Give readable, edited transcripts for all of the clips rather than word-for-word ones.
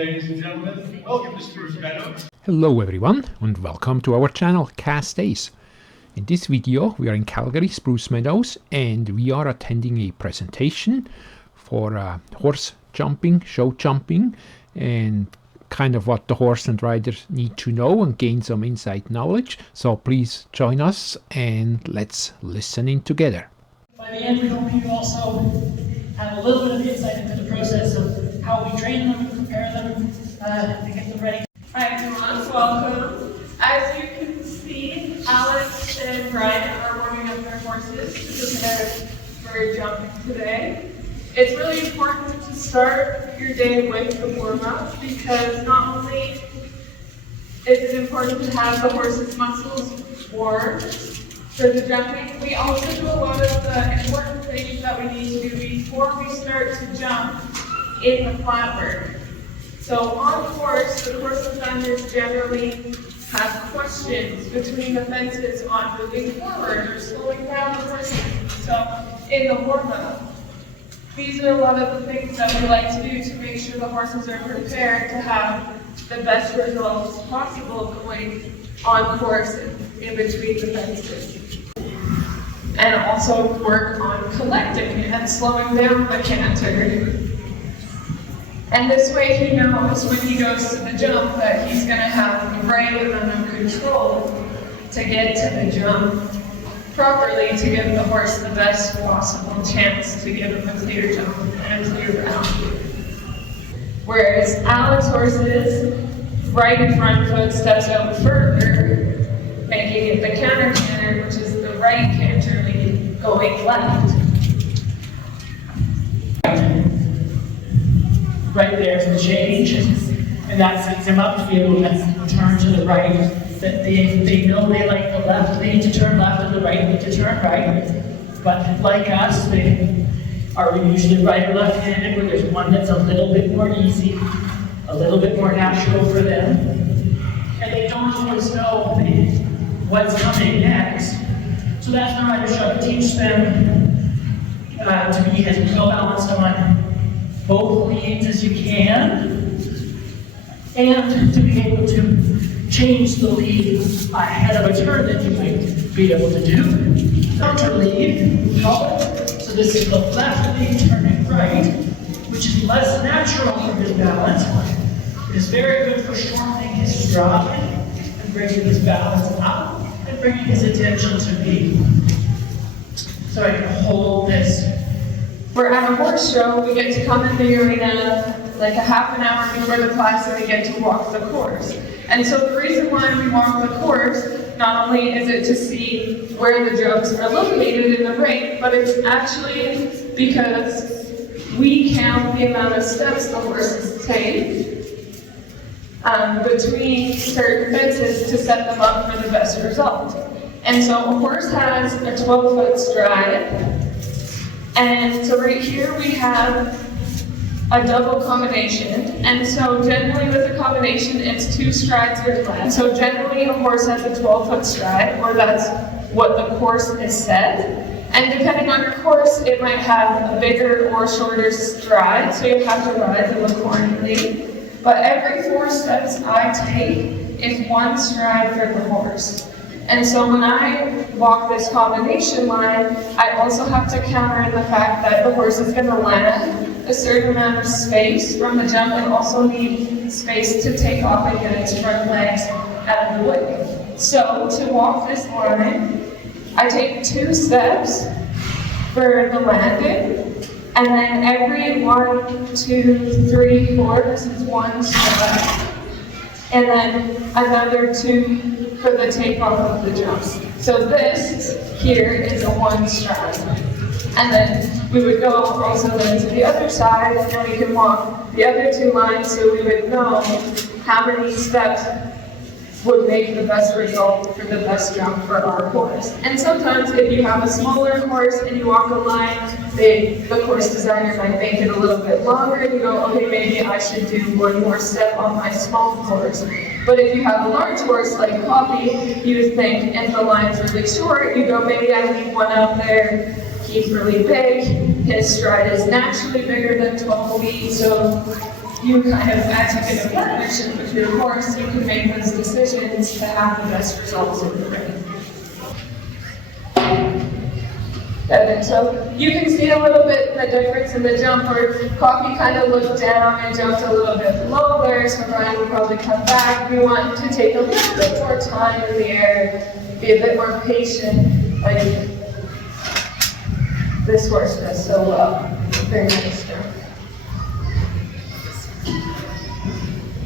ladies and gentlemen. Welcome to Spruce Meadows. Hello everyone and welcome to our channel KassDays. In this video we are in Calgary, Spruce Meadows, and we are attending a presentation for horse jumping, show jumping, and kind of what the horse and riders need to know and gain some inside knowledge. So please join us and let's listen in together. By the end, we hope you also have a little bit of insight into the process of how we train them, prepare them, to get them ready. Hi everyone, welcome. As you can see, Alex and Bri are warming up their horses to prepare for jumping today. It's really important to start your day with the warm-up because not only is it important to have the horse's muscles warm for the jumping, we also do a lot of the important things that we need to do before we start to jump in the flat work. So on course, the course designers generally have questions between the fences on moving forward or slowing down the horses. So in the warm-up, these are a lot of the things that we like to do to make sure the horses are prepared to have the best results possible going on course and in between the fences. And also work on collecting and slowing down the canter. And this way he knows when he goes to the jump that he's going to have the right amount of control to get to the jump properly to give the horse the best possible chance to give him a clear jump and a clear round. Whereas Alex's horses, right in front foot steps out further, making it the counter canter, which is the right canter lead going left. Right there's the change, and that sets them up to be able to turn to the right. That they know they like the left, they need to turn left, and the right need to turn right. But like us, they are usually right or left-handed, where there's one that's a little bit more easy, a little bit more natural for them. And they don't always know what's coming next. So that's the rider shop. Teach them to be as well balanced on both leads as you can, and to be able to change the lead ahead of a turn that you might be able to do. Counter lead, we call it. So this is the left lead turning right, which is less natural for his balance. It is very good for shortening his stride and bringing his balance up and bringing his attention to me. So I can hold this. We're at a horse show, we get to come in the arena like a half an hour before the class and we get to walk the course. And so the reason why we walk the course, not only is it to see where the jumps are located in the ring, but it's actually because we count the amount of steps the horses take between certain fences to set them up for the best result. And so a horse has a 12-foot stride. And so right here we have a double combination. And so generally with a combination, it's 2 strides or less. So generally a horse has a 12-foot stride, or that's what the course is set. And depending on your course, it might have a bigger or shorter stride, so you have to ride them accordingly. But every 4 steps I take is 1 stride for the horse. And so when I walk this combination line, I also have to counter in the fact that the horse is going to land a certain amount of space from the jump and also need space to take off and get its front legs out of the way. So to walk this line, I take 2 steps for the landing, and then every 1, 2, 3, 4, this is 1 step, and then another 2 for the takeoff of the jumps. So this here is a 1 stride. And then we would go also then to the other side, and then we can walk the other 2 lines so we would know how many steps would make the best result for the best jump for our horse. And sometimes if you have a smaller horse and you walk a line, the course designer might make it a little bit longer and you go, okay, maybe I should do 1 more step on my small horse. But if you have a large horse like Poppy, you think if the line's really short, you go, maybe I leave 1 out there. He's really big, his stride is naturally bigger than 12 feet, so you kind of, as you get a partnership with your horse, you can make those decisions to have the best results in the ring. And so you can see a little bit the difference in the jump where Coffee kind of looked down and jumped a little bit lower, so Brian will probably come back. We want to take a little bit more time in the air, be a bit more patient, like this horse does so well. Very nice jump.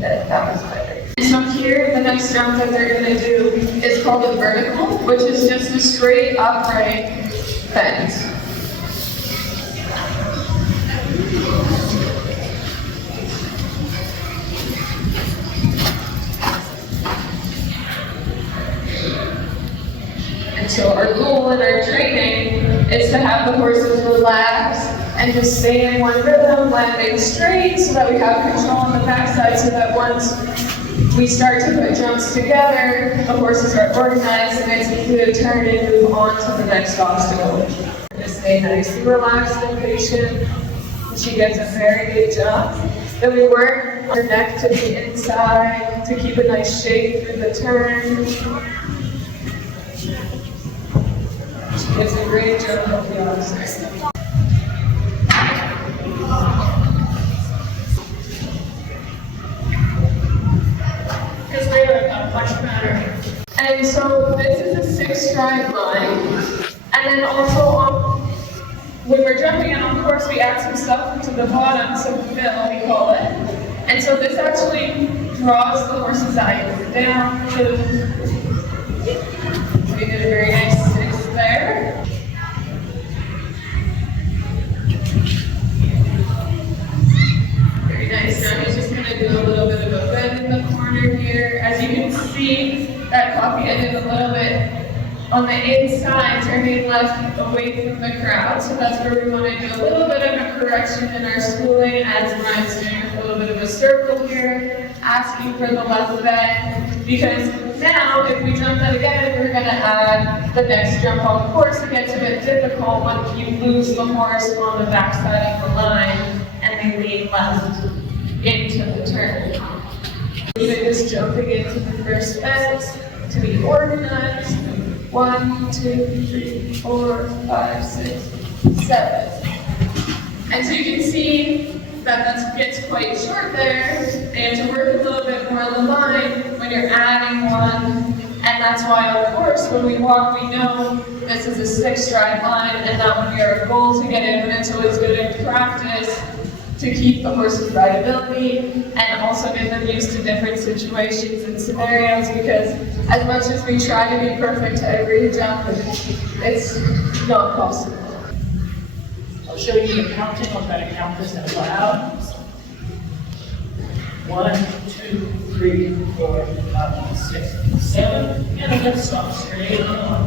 That was better. So here, the next jump that they're going to do is called a vertical, which is just a straight upright bend. And so our goal in our training is to have the horses relax and just stay in one rhythm, landing straight so that we have control on the backside, so that once we start to put jumps together, the horses are organized and it's easy to turn and move on to the next obstacle. Just stay nice and relaxed and patient. She gets a very good jump. Then we work her neck to the inside to keep a nice shape through the turn. She gets a great jump up the outside. Because they are much better. And so this is a 6-stride line. And then also when we're jumping in, of course, we add some stuff to the bottom, some fill, we call it. And so this actually draws the horse's eyes down to, we did a very nice 6 there. Very nice. Now he's just going to do a little bit of a bend in the corner here. As you can see, that Coffee ended a little bit on the inside, turning left away from the crowd. So that's where we want to do a little bit of a correction in our schooling, as Brian's doing a little bit of a circle here, asking for the left bend. Because now, if we jump that again, we're going to add the next jump on the course. It gets a bit difficult when you lose the horse on the backside of the line and they lean left into the turn. We're just jumping into the first bend to be organized. 1, 2, 3, 4, 5, 6, 7. And so you can see that gets quite short there. And to work a little bit more on the line when you're adding one. And that's why, of course, when we walk, we know this is a 6-stride line, and that would be our goal to get in. And so it's good in practice to keep the horse's rideability and also get them used to different situations and scenarios, because as much as we try to be perfect to every jump, it's not possible. I'll show you the counting. I'll try to count this out loud. 1, 2, 3, 4, 5, 6, 7, and let's stop straight on.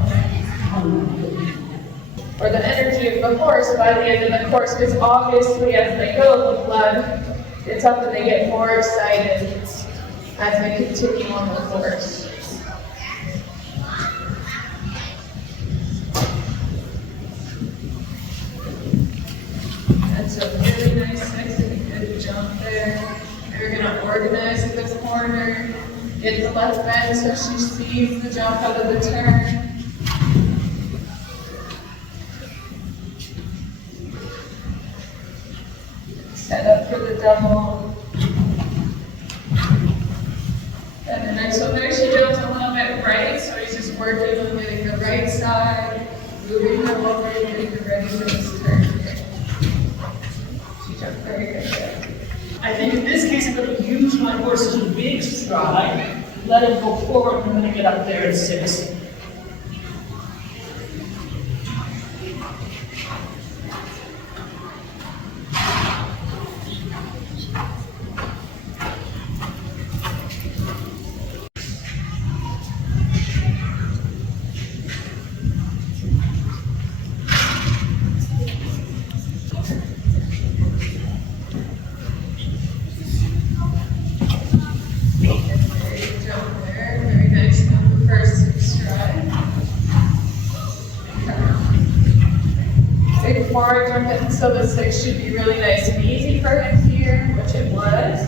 Or the energy of the horse by the end of the course, because obviously as they go, the blood gets up and they get more excited as they continue on the course. And so really nice, sexy, good jump there. And we're going to organize in this corner, get the left bend so she sees the jump out of the turn. Set up for the double. And then so there she jumps a little bit right, so he's just working on getting the right side, moving her over, getting her ready for this turn. She jumped very good there. I think in this case, I'm going to use my horse's big stride, let him go forward, and I'm going to get up there and 6. So the 6 should be really nice and easy for him here, which it was.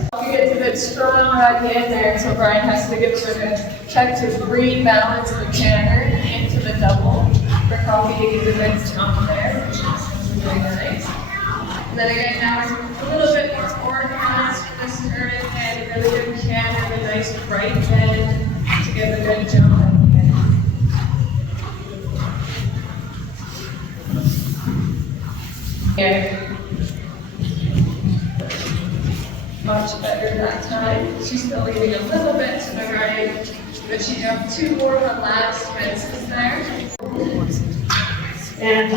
bit strong back in there, so Brian has to give it a check to rebalance the canter into the double for Coffee to give a good jump there, which is really nice. And then again, now it's a little bit more organized for this turn and really good canter, a nice right bend to give a good jump at the end. Here. Much better that time. She's still leaving a little bit to the right, but she jumped 2 more relaxed fences there. And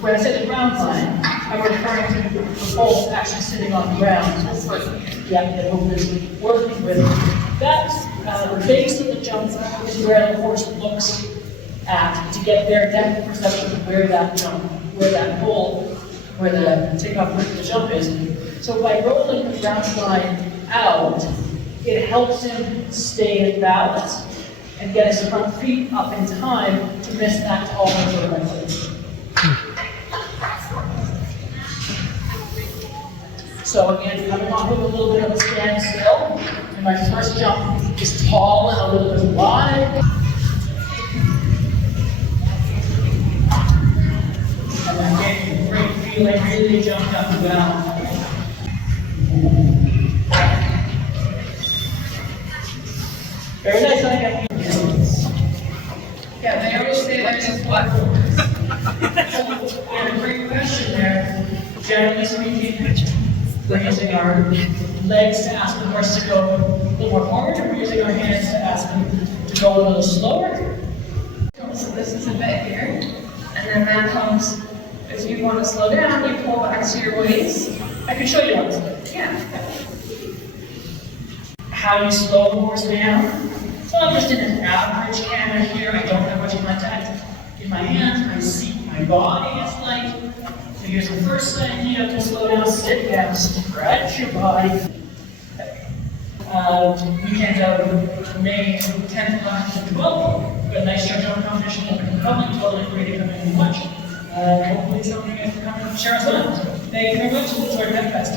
when I say the ground line, I'm referring to the pole actually sitting on the ground. This one. Yeah, that Hope is working with. That's the base of the jump is where the horse looks at to get their depth perception of where that jump, where that pole, where the takeoff with the jump is. So by rolling the ground line out, it helps him stay in balance and get his front feet up in time to miss that tall movement. So again, coming off of a little bit of a standstill, and my first jump is tall and a little bit wide. And I'm getting a great feeling, really jumped up and down. Very nice, I got Yeah, they always say there's just what? a great question there. Generally speaking, we're using our legs to ask the horse to go a little more forward, or we're using our hands to ask them to go a little slower. So this is a bit here, and then that comes, if you want to slow down, you pull back to your waist. I can show you how to do it. Yeah. How you slow the horse down. So I'm just in an average canter here. I don't have much contact in my hands. I see my body is like. So here's the first thing you have to slow down, sit down, stretch your body. Weekend of May 10th, 11th, and 12th. We've got a nice Showjumping competition open coming. Totally free to come in and watch. Hopefully something is coming to share us on. Thank you very much. Enjoy the Fest.